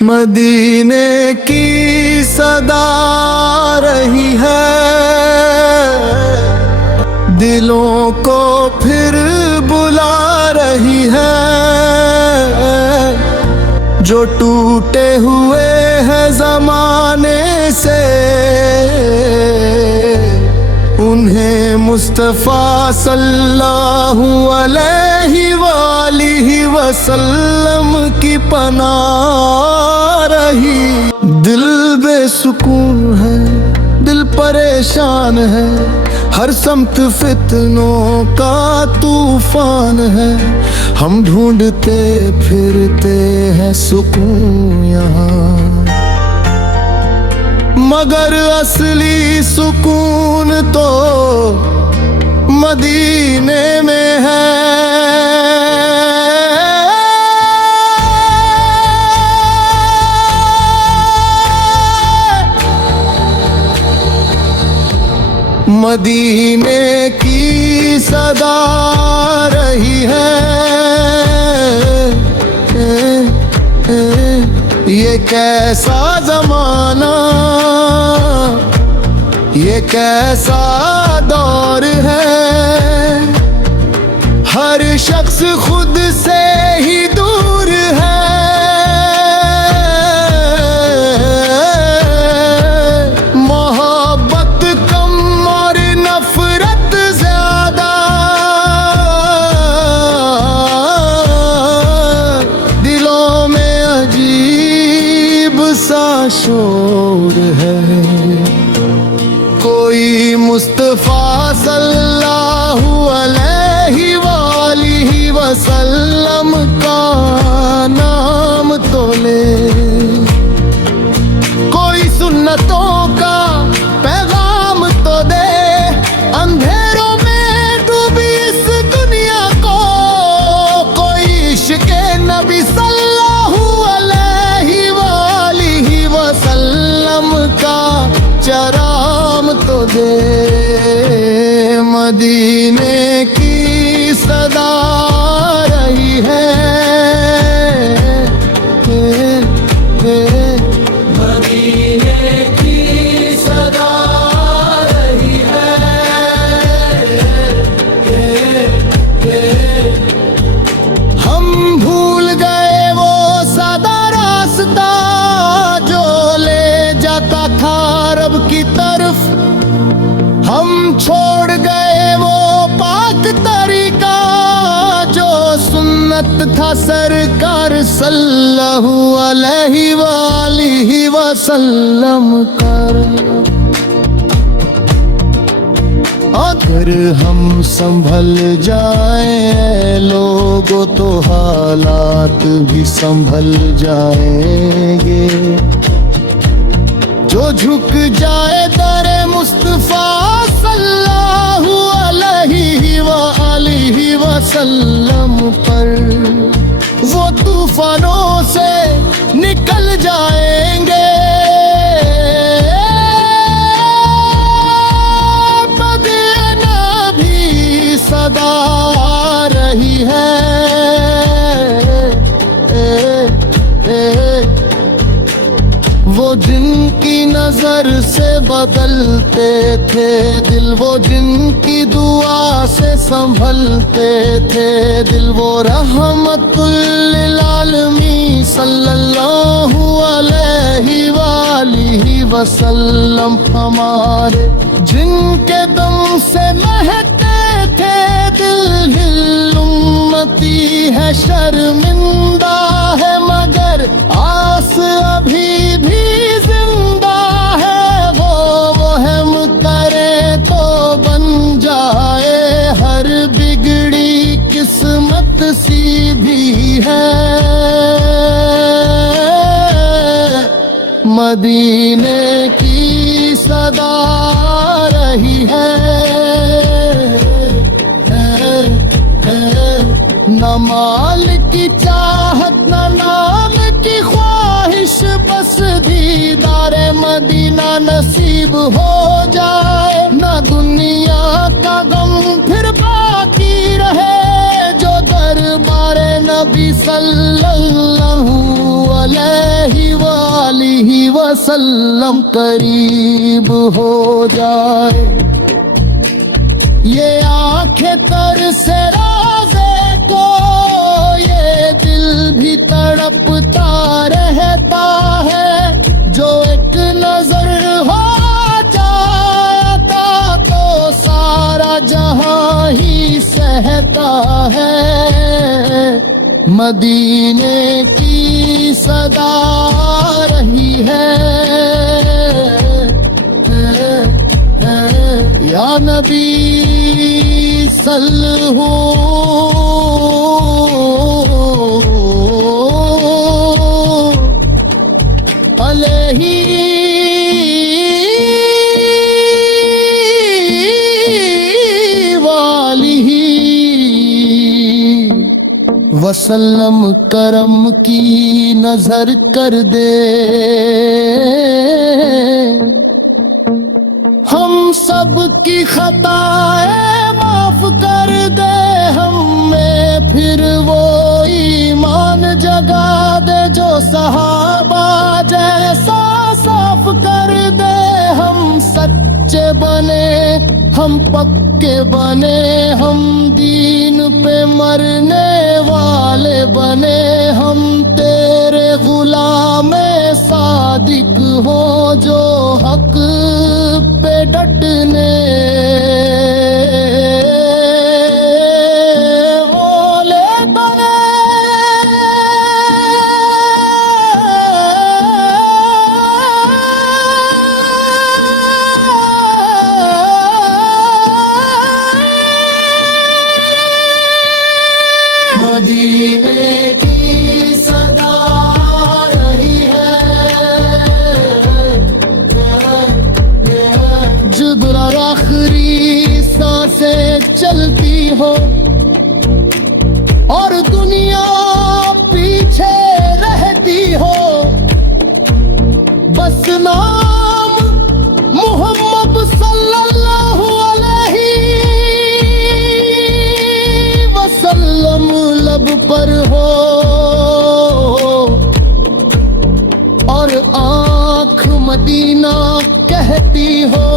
मदीने की सदा रही है, दिलों को फिर बुला रही है। जो टूटे हुए हैं जमाने से, उन्हें मुस्तफा सल्लल्लाहु अलैहि वसल्लम की पनाह रही। दिल बेसुकून है, दिल परेशान है, हर समत फितनों का तूफान है। हम ढूंढते फिरते हैं सुकून यहाँ, मगर असली सुकून तो मदीने में है। मदीने की सदा रही है, ये कैसा जमाना, ये कैसा दौर है। हर शख्स खुद से ही दूर है, मोहब्बत कम और नफरत ज्यादा। दिलों में अजीब सा शोर है। कोई मुस्तफा सल्लल्लाहु अलैहि वसल्लम का नाम तो ले, कोई सुन्नतों का पैगाम तो दे। अंधेरों में डूबी इस दुनिया को कोई इश्क़ नबी सल्लल्लाहु अलैहि वसल्लम का चराम तो दे। मदीने की सदा रही है, मदीने की सदा रही है। हम भूल गए वो सादा रास्ता जो ले जाता था रब की तरफ। हम छोड़ गए वो पाक तरीका जो सुन्नत था सरकार सल्लल्लाहु अलैहि वसल्लम का। अगर हम संभल जाएं लोगों तो हालात भी संभल जाएंगे। जो झुक जाए दरे मुस्तफा सल्लल्लाहु अलैहि वसल्लम पर, वो तूफानों से निकल जाएंगे। मदीना भी सदा रही है, वो जिनकी नजर से बदलते थे दिल, वो जिनकी दुआ से संभलते थे दिल, वो रहमतुल लिल आलमीन सल्लल्लाहु अलैहि वसल्लम हमारे, जिनके दम से महकते थे दिल। हिल उम्मती है शर्मिंदा है, मगर आस अभी भी जिंदा है। वो वहम करे तो बन जाए, हर बिगड़ी किस्मत सीधी है। मदीने की सदा रही है, न माल की चाहत न नाम की ख्वाहिश, बस दीदारे मदीना नसीब हो जाए। न दुनिया का गम फिर बाकी रहे, जो दरबारे नबी सल्लल्लाहु अलैहि वसल्लम करीब हो जाए। ये आंखें तरसे राज़े को, ये दिल भी तड़पता रहता है। जो एक नजर हो जाता तो सारा जहां ही सहता है। मदीने की सदा रही है, या नबी सल्लल्लाहु अलैहि वसल्लम करम की नजर कर दे। हम सब की खताएं माफ कर दे, हमें फिर वो ईमान जगा दे जो सहाबा जैसा साफ कर दे। हम सच्चे बने, हम पक्के बने, हम दीन पे मरने वाले बने। हम तेरे गुलाम सादिक हो जो हक पे डटने वाले बने। मदीने की सदा रही है, जुबरा आखिरी सांसें चलती हो और दुनिया पीछे रहती हो। बस नाम मोहम्मद सल्लल्लाहु अलैहि वसल्लम लब पर हो और आँख मदीना कहती हो।